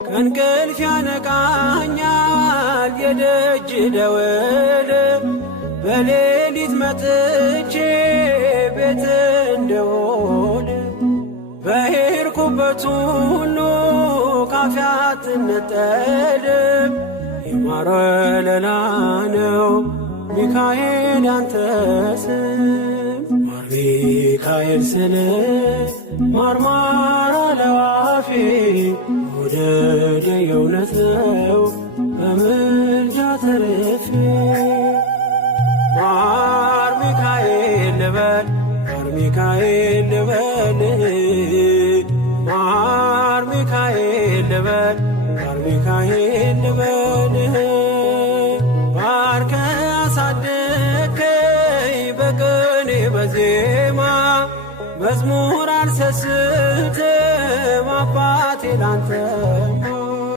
ከእንቅልፍ ያነቃኛል የደጅ ደወል በሌሊት መጥቼ ቤት እንደውል በሄድኩበት ሁሉ ካፌ አትነጠልም የማር ወለላ ነው ሚካኤል ያንተ ስም ማር ሚካኤል ስል ማርማር አለዋፌ መውደድ የእውነት ነው በምልጃ ተርፌ ማር ሚካኤል ልበል ማር ሚካኤል ልበል ማር ሚካኤል ልበል ማር ሚካኤል ልበል ባርከ አሳደከኝ በቅኔ በዜማ መዝሙር አልሰስትም አባቴ ላንተማ